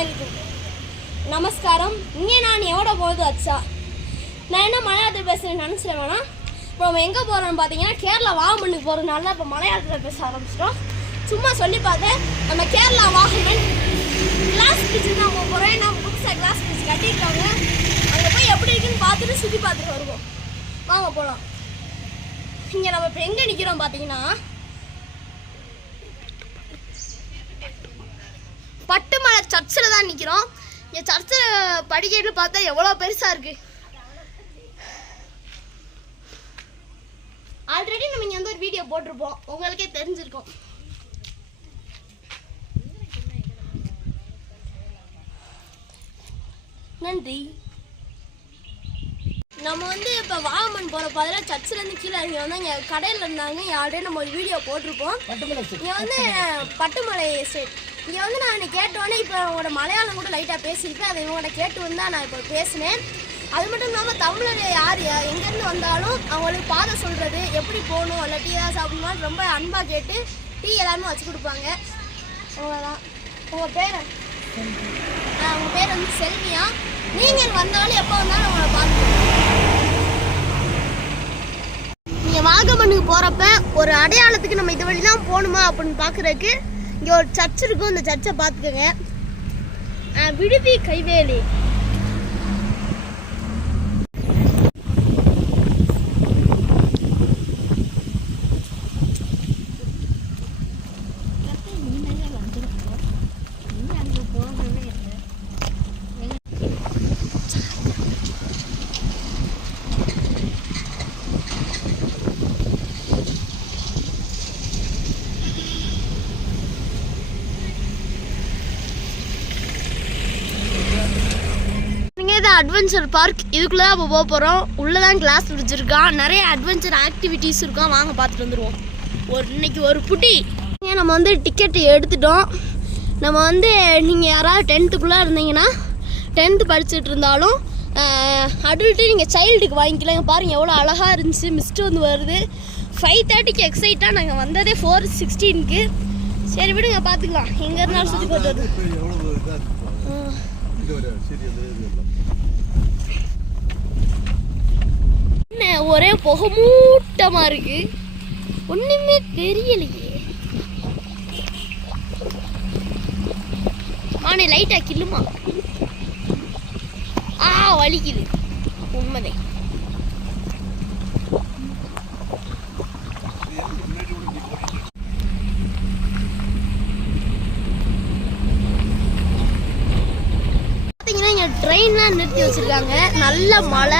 இருக்கும் நமஸ்காரம். இங்கே நான் எவ்வளோ போகுது அச்சா? நான் என்ன மலையாளத்தில் பேசுகிறேன்னு நினச்சிட வேணாம். இப்போ நம்ம எங்கே போகிறோம்னு பார்த்தீங்கன்னா கேரளா வாகமனுக்கு போகிறதுனால இப்போ மலையாளத்தில் பேச ஆரம்பிச்சிட்டோம். சும்மா சொல்லி பார்த்தேன். நம்ம கேரளா வாகமன் கிளாஸ் பிரிட்ஜ் தான் போக போகிறோம் ஏன்னா புதுசாக கிளாஸ் பிரிட்ஜ் கட்டியிருக்காங்க. அங்கே போய் எப்படி இருக்குன்னு பார்த்துட்டு சுற்றி பார்த்துட்டு வருவோம். வாங்க போகலாம் இங்கே நம்ம இப்போ எங்கே நிற்கிறோம் பார்த்தீங்கன்னா பட்டுமலை சர்ச்சில் தான் நிற்கிறோம் இங்கே சர்ச்சில் படிக்கட்டு பார்த்தா எவ்வளோ பெருசாக இருக்கு. ஆல்ரெடி நம்ம இங்கே வந்து ஒரு வீடியோ போட்டிருப்போம். உங்களுக்கே தெரிஞ்சிருக்கும். நன்றி. நம்ம வந்து இப்போ வாகமன் போகிற பதிலாக சர்ச்சிலேருந்து கீழே இங்கே வந்து இங்கே கடையில் இருந்தாங்க. ஆல்ரெடி நம்ம ஒரு வீடியோ போட்டிருப்போம். இங்கே வந்து பட்டுமலை எஸ்டேட் இங்கே வந்து நான் கேட்டோன்னே இப்போ உங்களோட மலையாளம் கூட லைட்டாக பேசியிருக்கேன். அதை இவங்கள்ட்ட கேட்டு வந்து தான் நான் இப்போ பேசினேன். அது மட்டும் இல்லாமல் தமிழர் யார் யா- எங்கேருந்து வந்தாலும் அவங்களுக்கு பாதை சொல்கிறது எப்படி போகணும் இல்லை டீ ஏதாவது சாப்பிடணும் ரொம்ப அன்பாக கேட்டு டீ எல்லாமே வச்சு கொடுப்பாங்க. அவ்வளோதான் உங்கள் பேர்? உங்கள் பேர் வந்து செல்வியா? நீங்கள் வந்தாலும் எப்போ வந்தாலும் உங்களை பார்த்துக்கலாம் நீங்கள் வாகமண்ணுக்கு போகிறப்ப ஒரு அடையாளத்துக்கு நம்ம இது வழி தான் போகணுமா அப்படின்னு பார்க்குறதுக்கு இங்கே ஒரு சர்ச் இருக்கும் இந்த சர்ச்சை பார்த்துக்கோங்க. விடுதி கைவேலி நீங்கள் இது அட்வென்ச்சர் பார்க் இதுக்குள்ளே தான் இப்போ போக போகிறோம் உள்ளே தான் கிளாஸ் பிடிச்சிருக்கான் நிறைய அட்வென்ச்சர் ஆக்டிவிட்டீஸ் இருக்கான் வாங்க பார்த்துட்டு வந்துடுவோம் ஒரு இன்னைக்கு ஒரு புட்டி. நம்ம வந்து டிக்கெட் எடுத்துட்டோம். நம்ம வந்து நீங்கள் யாராவது டென்த்துக்குள்ளே இருந்தீங்கன்னா டென்த்து படிச்சுட்டு இருந்தாலும் அடல்ட்டு நீங்கள் சைல்டுக்கு வாங்கிக்கலாங்க. பாருங்கள் எவ்வளோ அழகாக இருந்துச்சு. மிஸ்ட்டு வந்து வருது. ஃபைவ் தேர்ட்டிக்கு எக்ஸைட்டாக நாங்கள் வந்ததே ஃபோர் சிக்ஸ்டீனுக்கு சரி விடுங்க பார்த்துக்கலாம். எங்கே இருந்தாலும் சுற்றி போட்டு வருது இப்போ எவ்வளவு இதா இருக்கு பாருங்க. ஆ. இது ஒரு சீரியல் இது எல்லாம். என்ன ஒரே புகை மூட்டமா இருக்கு. ஒண்ணுமே தெரியலையே. ஆனே லைட்டா கில்லுமா ஆ வலிக்குது. உண்மைதான். ட்ரெயின்லாம் நிறுத்தி வச்சிருக்காங்க. நல்ல மழை.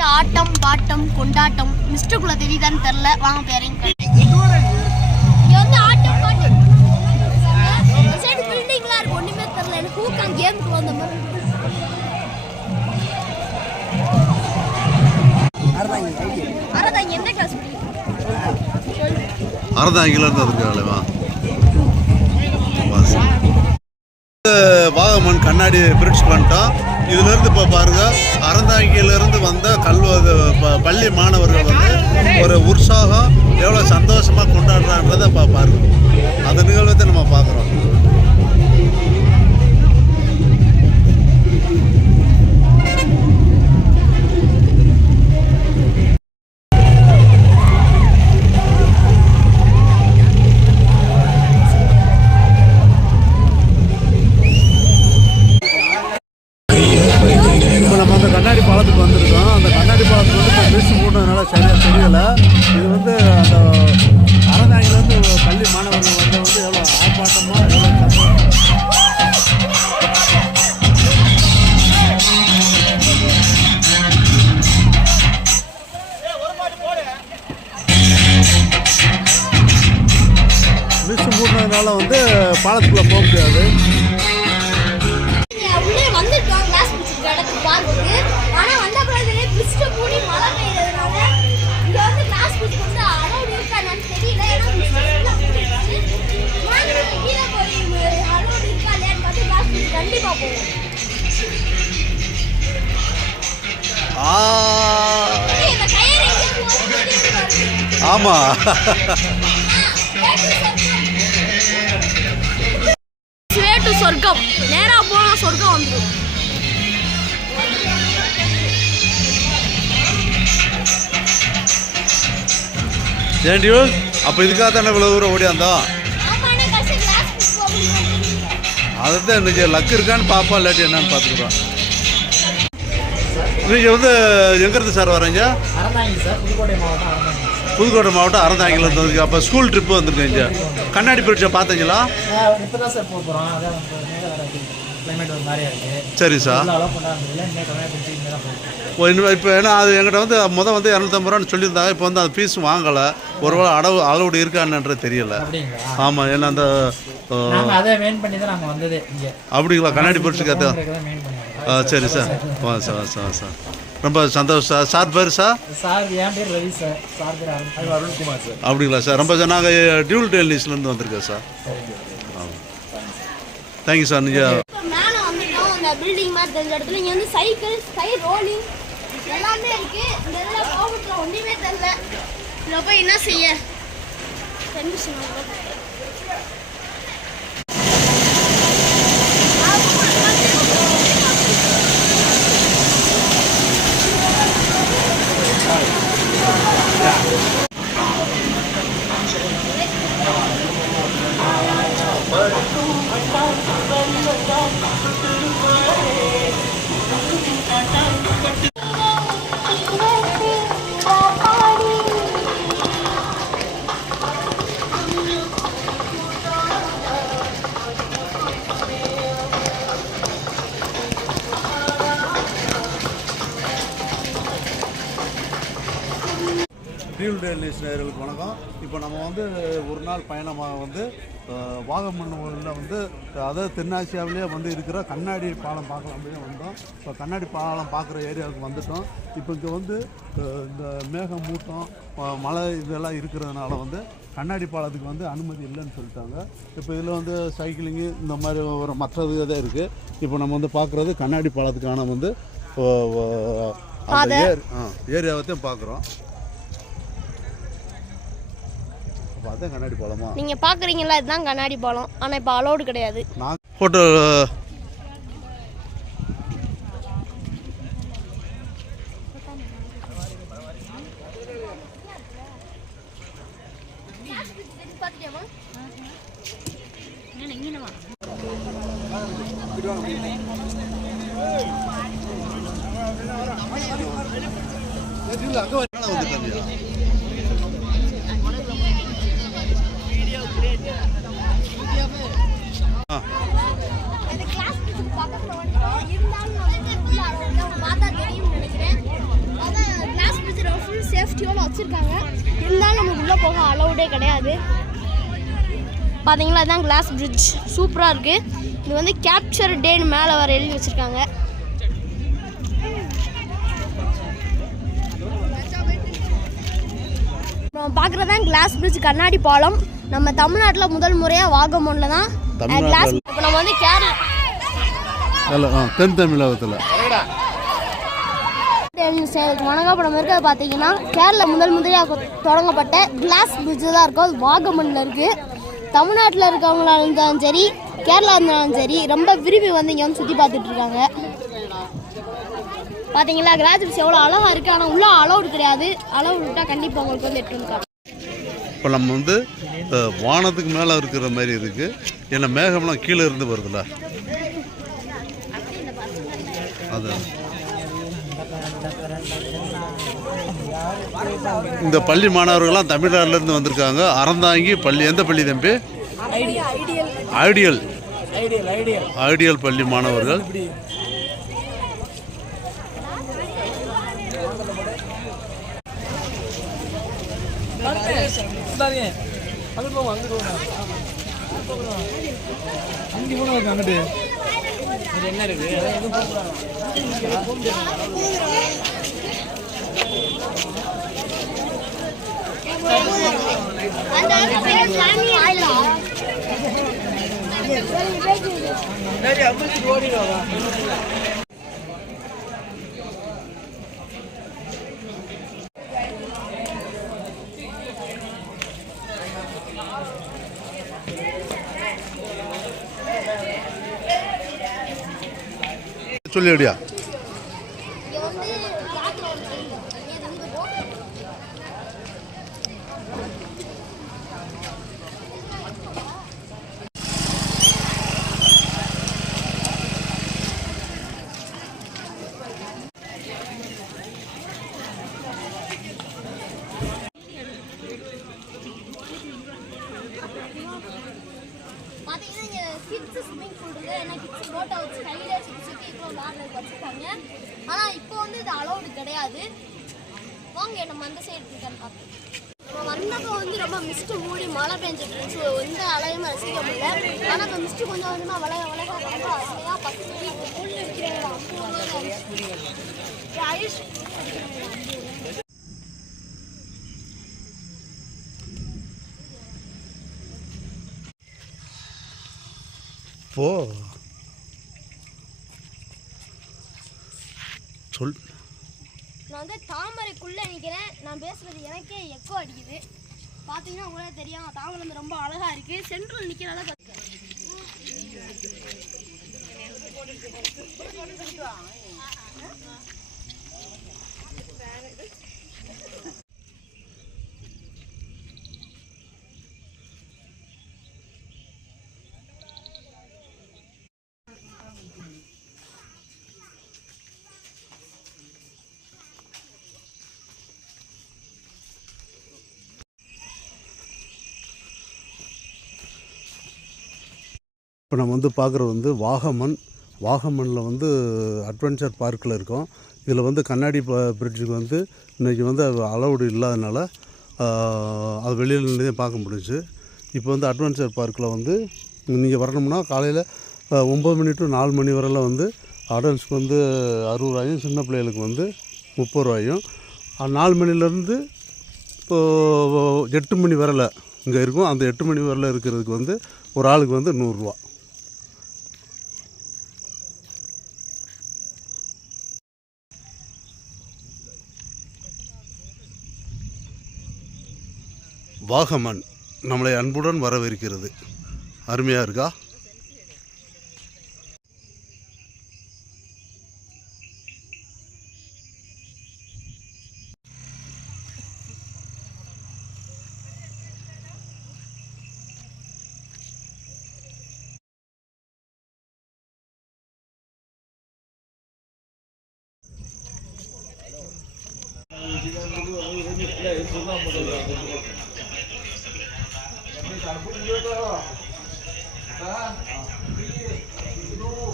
சைடு ஆட்டம் பாட்டம் கொண்டாட்டம் மிஸ்டர் குள்ள தெரியுதான்னு தெரில வாங்க பேரையும் வந்து ஆட்டம் பாட்டம். சைடு பில்டிங்லாம் இருக்கு. தெரியல. எனக்கு ஊக்கம் கேமுக்கு வந்த மாதிரி வாகமன் கண்ணாடி பிரிட்ஜ் பண்ணிட்டோம் இதுலேருந்து இப்போ பாருங்க அறந்தாங்கியிலேருந்து வந்த பள்ளி மாணவர்கள் வந்து ஒரு உற்சாகம் எவ்வளோ சந்தோஷமாக கொண்டாடுறான்றதை பா பாருங்க. அந்த நிகழ்வத்தை நம்ம பார்க்குறோம். இப்போ நம்ம அந்த கண்ணாடி பாலத்துக்கு வந்திருக்கோம். அந்த கண்ணாடி பாலத்துக்கு வந்து போட்டதுனால சரியாக தெரியலை. இது வந்து அந்த அறந்தாங்கிலேருந்து பள்ளி மாணவர்கள் வந்து வந்து எவ்வளோ ஆர்ப்பாட்டமாக எவ்வளோ சந்தோஷம். மிஸ் மூடினதுனால வந்து பாலத்துக்குள்ளே போக முடியாது. டு சொர்க்கம். நேரா போனா சொர்க்கம் வந்துடும் ஏன்டி அப்போ இதுக்காக தானே இவ்வளோ தூரம் ஓடியாந்தோம்? அதை தான் லக் இருக்கான்னு பார்ப்போம் இல்லாட்டி என்னன்னு பார்த்துக்குறோம் நீங்கள் வந்து எங்கேருந்து சார் வரீங்க புதுக்கோட்டை மாவட்டம் அறந்தாங்க புதுக்கோட்டை மாவட்டம் அறந்தாங்கிலேருந்து வந்து அப்போ ஸ்கூல் ட்ரிப்பு வந்திருக்கீங்க கண்ணாடி பரீட்சை பார்த்தீங்களா? சார் சரி இப்போ ஏன்னா அது எங்கிட்ட வந்து மொதல் வந்து இரநூத்தம்பது ரூபான்னு சொல்லியிருந்தாங்க. இப்போ வந்து அது ஃபீஸ் வாங்கலை. ஒருவேளை அளவு அளவுடு இருக்கான்னுன்றது தெரியல. ஆமாம் ஏன்னா அந்த அப்படிங்களா? கண்ணாடி ஆ சரி சார். வா சார் வா சார் சார். ரொம்ப சந்தோஷம் சார். சார் பேர் சார்? சார் என் பேர் ரவி சார். சார் பேர் அருண். அருண்குமார் சார். அப்படிங்களா சார்? ரொம்ப சார் நாங்கள் டியூல் டெல்லிஸ்லேருந்து வந்திருக்கோம் சார். Thank you sir. நீங்கள் மேலே வந்துட்டோம். அந்த பில்டிங் மாதிரி தெரிஞ்ச இடத்துல இங்கே வந்து சைக்கிள் ஸ்கை ரோலிங் எல்லாமே இருக்கு. இந்த இதில் கோபத்தில் ஒன்றுமே தெரில இதில் போய் என்ன செய்ய? பெர்மிஷன் டியூல் டெல்லிஸ் நேயர்களுக்கு வணக்கம். இப்போ நம்ம வந்து ஒரு நாள் பயணமாக வந்து அஹ், வாகமன்னில் வந்து அதாவது தென்னாசியாவிலே வந்து இருக்கிற கண்ணாடி பாலம் பார்க்கலாம் அப்படின்னு வந்தோம். இப்போ கண்ணாடி பாலம் பார்க்குற ஏரியாவுக்கு வந்துட்டோம். இப்போ இங்கே வந்து இந்த மேகம் மூட்டம் மழை இதெல்லாம் இருக்கிறதுனால வந்து கண்ணாடி பாலத்துக்கு வந்து அனுமதி இல்லைன்னு சொல்லிட்டாங்க. இப்போ இதில் வந்து சைக்கிளிங்கு இந்த மாதிரி ஒரு மற்றது தான் இருக்குது இப்போ நம்ம வந்து பார்க்குறது கண்ணாடி பாலத்துக்கான வந்து ஏரியாவத்தையும் பார்க்குறோம். அப்போ அதான் கண்ணாடி பாலமா? நீங்கள் பார்க்குறீங்களா இதுதான் கண்ணாடி பாலம். ஆனால் இப்போ அலோடு கிடையாது. நான் ஹோட்டல் வச்சுருக்காங்க. இருந்தாலும் நமக்கு உள்ளே போக அலௌடே கிடையாது. பார்த்தீங்களா இதுதான் கிளாஸ் பிரிட்ஜ் சூப்பராக இருக்குது இது வந்து கேப்சர் டேன்னு மேலே வர எழுதி வச்சுருக்காங்க. நம்ம பார்க்குறது தான் கிளாஸ் பிரிட்ஜ் கண்ணாடி பாலம். நம்ம தமிழ்நாட்டில் முதல் முறையாக வாகமோனில் தான் கிளாஸ் இப்போ நம்ம வந்து கேரளா தென் தமிழகத்தில். வணங்கப்படம் இருக்கிறது பார்த்தீங்கன்னா கேரளா முதல் முதலியாக தொடங்கப்பட்ட கிளாஸ் பிரிட்ஜ் தான் இருக்கும் அது வாகமனில் இருக்குது தமிழ்நாட்டில் இருக்கவங்களா இருந்தாலும் சரி கேரளா இருந்தாலும் சரி ரொம்ப விரும்பி வந்து இங்கே வந்து சுற்றி பார்த்துட்டு இருக்காங்க. பார்த்தீங்களா? கிளாஸ் பிரிட்ஜ் எவ்வளோ அழகாக இருக்குது ஆனால் உள்ளே அலௌடு கிடையாது. அலௌடு விட்டால் கண்டிப்பாக உங்களுக்கு வந்து எட்டு இப்போ நம்ம வந்து வானத்துக்கு மேலே இருக்கிற மாதிரி இருக்குது ஏன்னா மேகம்லாம் கீழே இருந்து வருதுல்ல. அது இந்த பள்ளி மாணவர்கள்லாம் தமிழ்நாட்டிலேருந்து வந்திருக்காங்க. அறந்தாங்கி பள்ளி. எந்த பள்ளி தம்பி? ஐடியல். ஐடியல் பள்ளி மாணவர்கள். அங்கே அஞ்சு பூனை இருக்கு அங்கிட்டு. என்ன இருக்கு? சரி அம்மனுக்கு ஓடிடுவா இங்க வந்து காத்துல பாத்தீங்கன்னா இங்க கிட்ஸ் ஸ்விம்மிங் பூல் இருக்கு ஏன்னா கிட்ஸ் போட்டை வச்சு கையில சுத்தி சுத்தி ஆனால் இப்போ வந்து இது அலௌடு கிடையாது. வாங்க நம்ம அந்த சைடு இருக்கான்னு பார்ப்போம். நம்ம வந்தப்போ வந்து ரொம்ப மிஸ்ட்டு மூடி மழை பெஞ்சிட்டு இருந்துச்சு. எந்த அலையுமே ரசிக்க முடியல. ஆனால் இப்போ மிஸ்ட்டு கொஞ்சம் கொஞ்சமாக வளைய வளைய ரொம்ப அருமையாக பத்து புல் இருக்கிறாங்க ஐஸ் போ. சொல். நான் வந்து தாமரைக்குள்ளே நிற்கிறேன் நான் பேசுறது எனக்கே எக்கோ அடிக்குது. பார்த்தீங்கன்னா உங்களே தெரியும் தாமரை வந்து ரொம்ப அழகாக இருக்குது சென்ட்ரல் நிற்கிற அளவுக்கு இப்போ நம்ம வந்து பார்க்குறது வந்து வாகமன். வாகமனில் வந்து அட்வென்ச்சர் பார்க்கில் இருக்கோம். இதில் வந்து கண்ணாடி பிரிட்ஜுக்கு வந்து இன்றைக்கி வந்து அலவுடு இல்லாதனால அது வெளியில் நின்று பார்க்க முடிஞ்சுச்சு இப்போ வந்து அட்வென்ச்சர் பார்க்கில் வந்து நீங்கள் வரணும்னா காலையில் ஒம்பது மணி டு நாலு மணி வரையில் வந்து அடல்ட்ஸ்க்கு வந்து அறுபது ரூபாயும் சின்ன பிள்ளைகளுக்கு வந்து முப்பது ரூபாயும். நாலு மணிலேருந்து இப்போது எட்டு மணி வரல இங்கே இருக்கும். அந்த எட்டு மணி வரல இருக்கிறதுக்கு வந்து ஒரு ஆளுக்கு வந்து நூறுரூவா வாகமன் நம்மளை அன்புடன் வரவேற்கிறது. அருமையாக இருக்கா?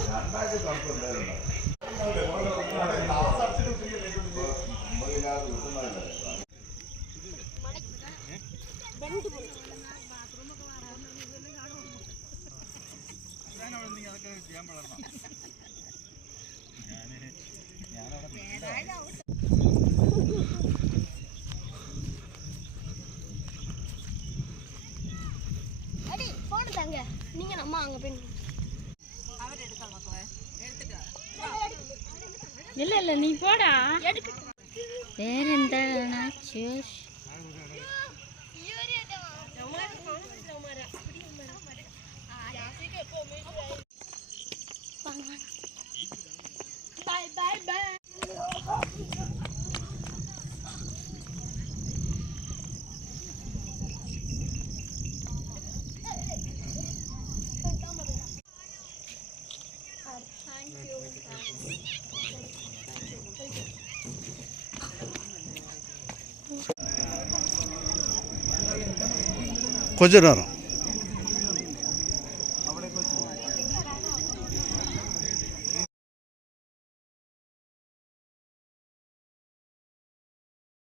ഞാൻ ബാഗ് തണുപ്പുണ്ടായിരുന്നു நம்ம அங்கே போய். இல்ல இல்ல நீ போடா. வேற எந்த பாய் பாய் பாய் 过着呢。